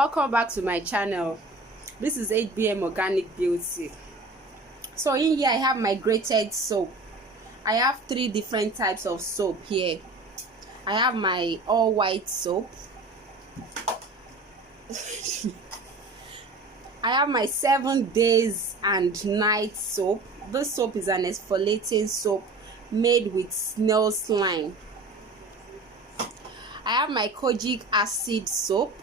Welcome back to my channel. This is HBM Organic Beauty. So in here I have my grated soap. I have 3 different types of soap here. I have my all white soap. I have my 7 days and night soap. This soap is an exfoliating soap made with snail slime. I have my kojic acid soap.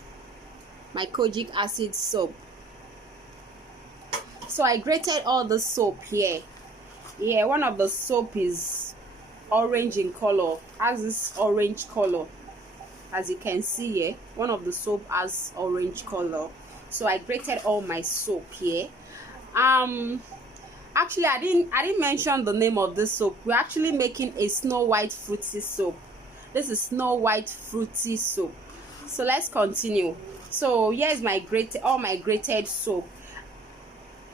So I grated all the soap here. One of the soap is orange in color, has this orange color, as you can see here. One of the soap has orange color. So I grated all my soap here. Actually I didn't mention the name of this soap. We're actually making a Snow White fruity soap. This is Snow White fruity soap. So let's continue. So here's my all my grated soap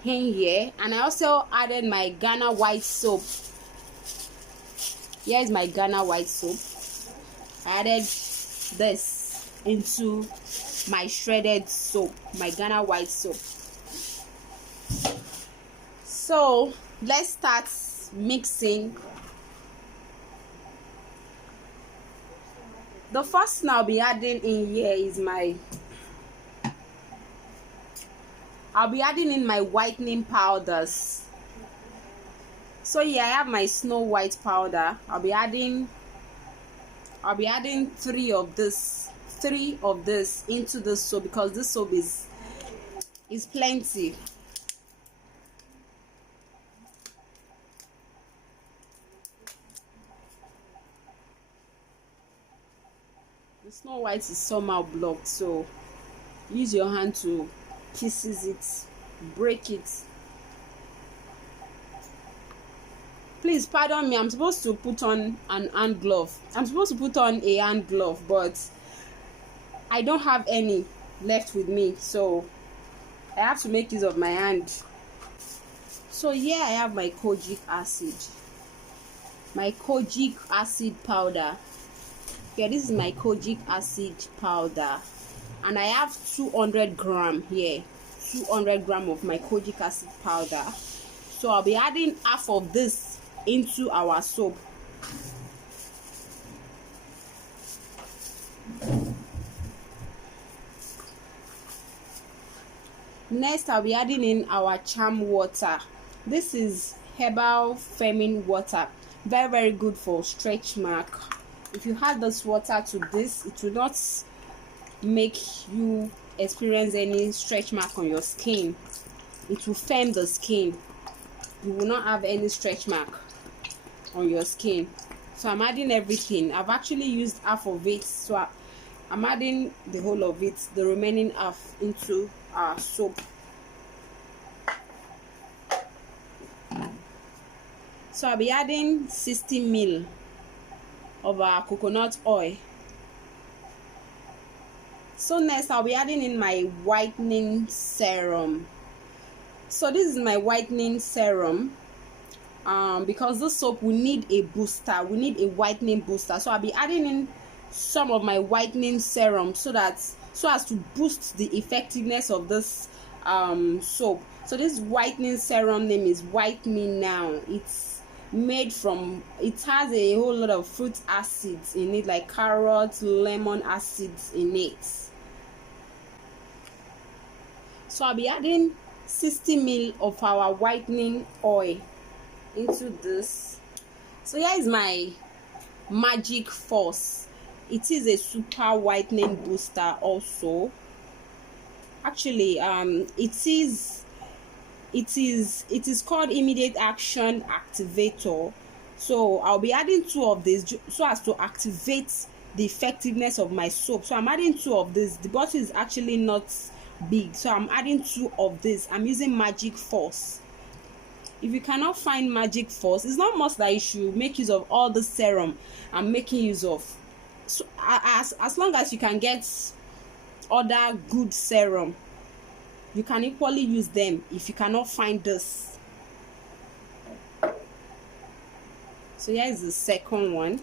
in here, and I also added my Ghana white soap. Here's my Ghana white soap. I added this into my shredded soap, my Ghana white soap. So let's start mixing. The first thing I'll be adding in here is I'll be adding in my whitening powders. So here I have my Snow White powder. I'll be adding 3 of this into the soap, because this soap is plenty. The Snow White is somehow blocked, so use your hand to pieces it, break it. Please pardon me, I'm supposed to put on an hand glove. I'm supposed to put on a hand glove, but I don't have any left with me, so I have to make use of my hand. So here I have my kojic acid powder. Yeah, this is my kojic acid powder, and I have 200 gram here, 200 gram of my kojic acid powder. So I'll be adding half of this into our soap. Next I'll be adding in our charm water. This is herbal feminine water, very good for stretch mark. If you add this water to this, it will not make you experience any stretch mark on your skin. It will firm the skin. You will not have any stretch mark on your skin. So I'm adding everything. I've actually used half of it, so I'm adding the whole of it, the remaining half, into our soap. So I'll be adding 60 ml of our coconut oil. So next I'll be adding in my whitening serum. So this is my whitening serum. Because this soap will need a booster, we need a whitening booster. So I'll be adding in some of my whitening serum so as to boost the effectiveness of this soap. So this whitening serum name is White Me Now. It's made from, it has a whole lot of fruit acids in it, like carrot, lemon acids in it. So I'll be adding 60 ml of our whitening oil into this. So here is my Magic Force. It is a super whitening booster also. Actually it is called Immediate Action Activator. So I'll be adding 2 of these so as to activate the effectiveness of my soap. So I'm adding 2 of this. The bottle is actually not big, so I'm adding 2 of this. I'm using Magic Force. If you cannot find Magic Force, it's not much that you should make use of all the serum I'm making use of. So as long as you can get other good serum, you can equally use them if you cannot find this. So here is the second one.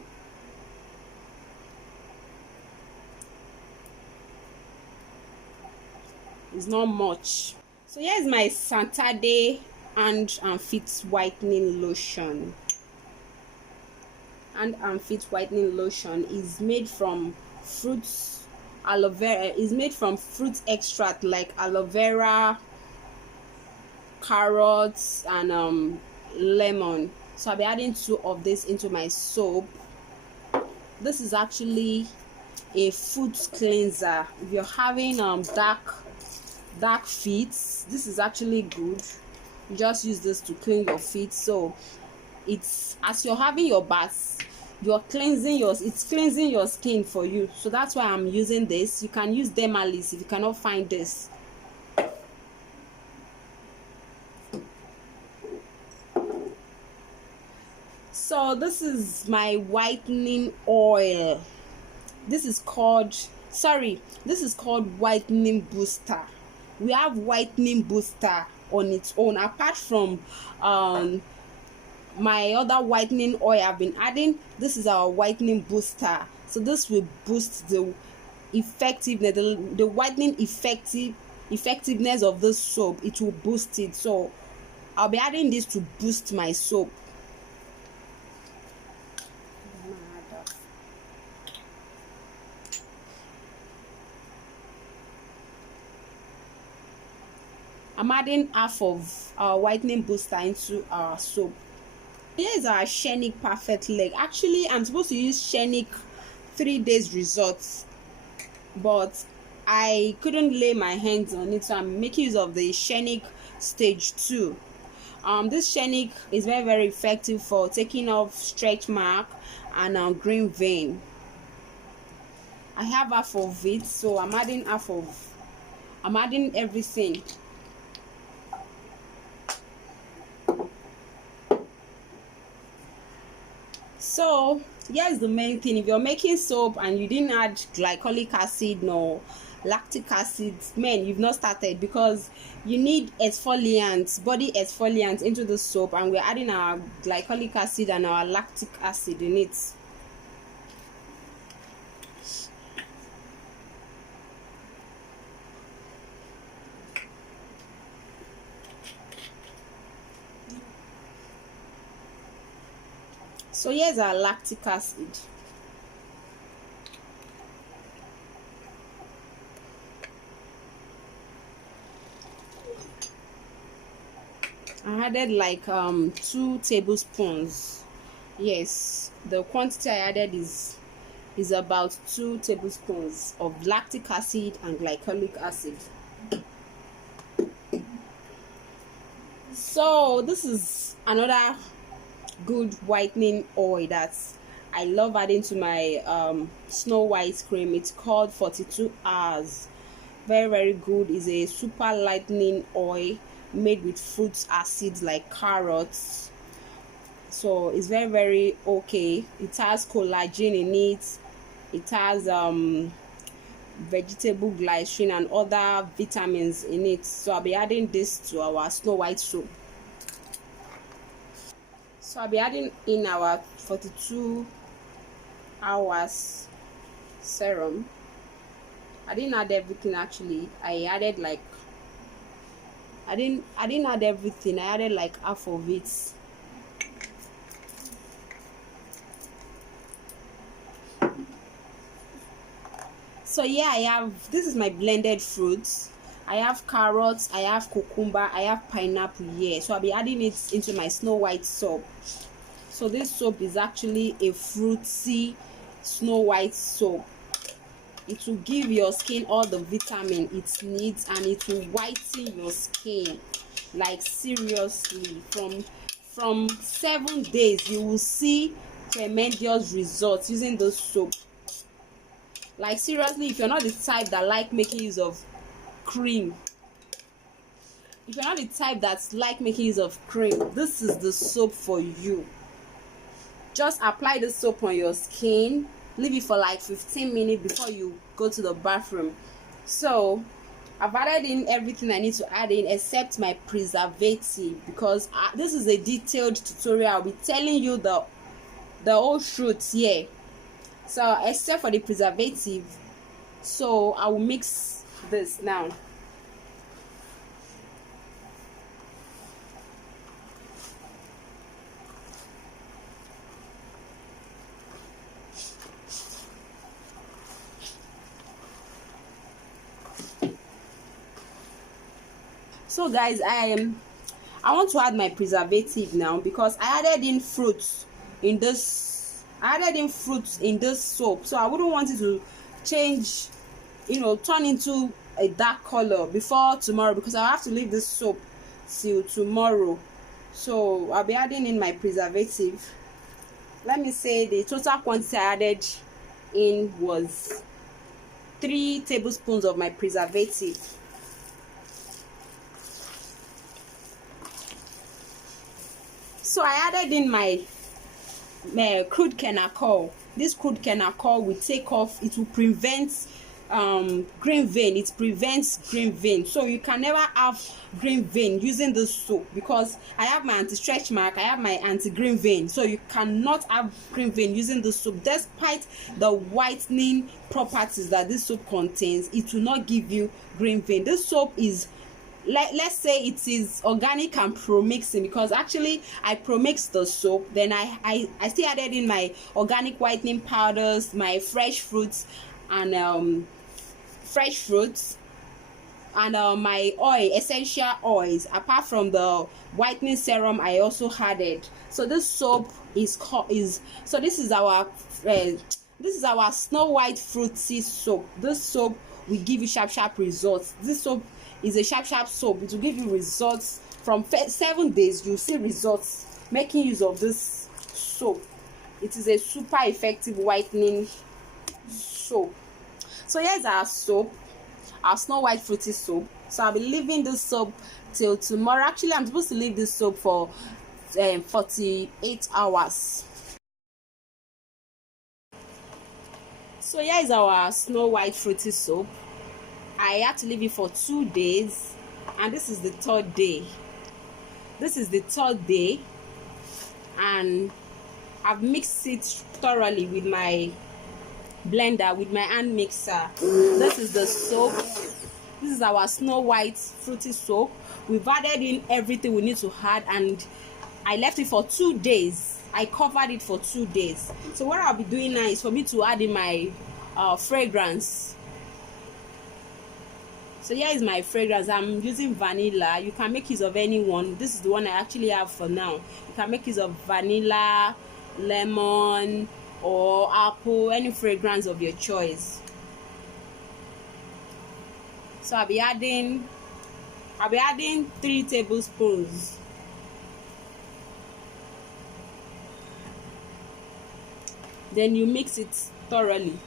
It's not much. So here's my Saturday hand and feet whitening lotion. Hand and feet whitening lotion is made from fruits, aloe vera. Is made from fruit extract like aloe vera, carrots, and lemon. So I'll be adding 2 of this into my soap. This is actually a foot cleanser. If you're having dark feet, this is actually good. You just use this to clean your feet. So it's, as you're having your bath, it's cleansing your skin for you. So that's why I'm using this. You can use Dermalis if you cannot find this. So this is my whitening oil. This is called whitening booster. We have whitening booster on its own, apart from my other whitening oil I've been adding. This is our whitening booster. So this will boost the effectiveness, the whitening effectiveness of this soap. It will boost it. So I'll be adding this to boost my soap. I'm adding half of our whitening booster into our soap. Here is our Shenic Perfect Leg. Actually, I'm supposed to use Shenic 3 days results, but I couldn't lay my hands on it, so I'm making use of the Shenic stage 2. This Shenic is very, very effective for taking off stretch mark and green vein. I have half of it, so I'm adding everything. So here's the main thing. If you're making soap and you didn't add glycolic acid nor lactic acid, man, you've not started, because you need exfoliants, body exfoliants into the soap, and we're adding our glycolic acid and our lactic acid in it. So here's our lactic acid. I added like 2 tablespoons. Yes, the quantity I added is about 2 tablespoons of lactic acid and glycolic acid. So this is another good whitening oil that I love adding to my Snow White cream. It's called 42 hours. Very, very good. It's a super lightening oil made with fruit acids like carrots. So it's very, very okay. It has collagen in it. It has vegetable glycerin and other vitamins in it. So I'll be adding this to our Snow White soap. So I'll be adding in our 42 hours serum. I didn't add everything actually. I didn't add everything. I added like half of it. So yeah, this is my blended fruits. I have carrots, I have cucumber, I have pineapple here. So I'll be adding it into my Snow White soap. So this soap is actually a fruity Snow White soap. It will give your skin all the vitamin it needs, and it will whiten your skin. Like seriously, from 7 days you will see tremendous results using this soap. Like seriously, if you're not the type that like making use of cream, this is the soap for you. Just apply the soap on your skin, leave it for like 15 minutes before you go to the bathroom. So I've added in everything I need to add in except my preservative, because this is a detailed tutorial. I'll be telling you the whole truth here. So except for the preservative, so I will mix this now. So guys, I want to add my preservative now, because I added in fruits in this. Soap, so I wouldn't want it to change, turn into a dark color before tomorrow, because I have to leave this soap till tomorrow. So I'll be adding in my preservative. Let me say the total quantity I added in was 3 tablespoons of my preservative. So I added in my crude kenacol. This crude kenacol will take off, it will prevent green vein. It prevents green vein, so you can never have green vein using this soap, because I have my anti-stretch mark, I have my anti-green vein, so you cannot have green vein using this soap. Despite the whitening properties that this soap contains, it will not give you green vein. This soap is, let's say it is organic and pro-mixing, because actually I pro-mixed the soap, then I still added in my organic whitening powders, my fresh fruits and my oil, essential oils, apart from the whitening serum I also added. So this soap is this is our Snow White fruity soap. This soap will give you sharp results. This soap is a sharp soap. It will give you results from 7 days. You see results making use of this soap. It is a super effective whitening soap. So here's our soap, our Snow White fruity soap. So I'll be leaving this soap till tomorrow. Actually, I'm supposed to leave this soap for 48 hours. So here is our Snow White fruity soap. I had to leave it for 2 days, and this is the 3rd day. And I've mixed it thoroughly with my blender, with my hand mixer. This is the soap. This is our Snow White fruity soap. We've added in everything we need to add, and I left it for 2 days. I covered it for 2 days. So what I'll be doing now is for me to add in my fragrance. So here is my fragrance. I'm using vanilla. You can make use of any one. This is the one I actually have for now. You can make use of vanilla, lemon, or apple, any fragrance of your choice. So I'll be adding 3 tablespoons. Then you mix it thoroughly.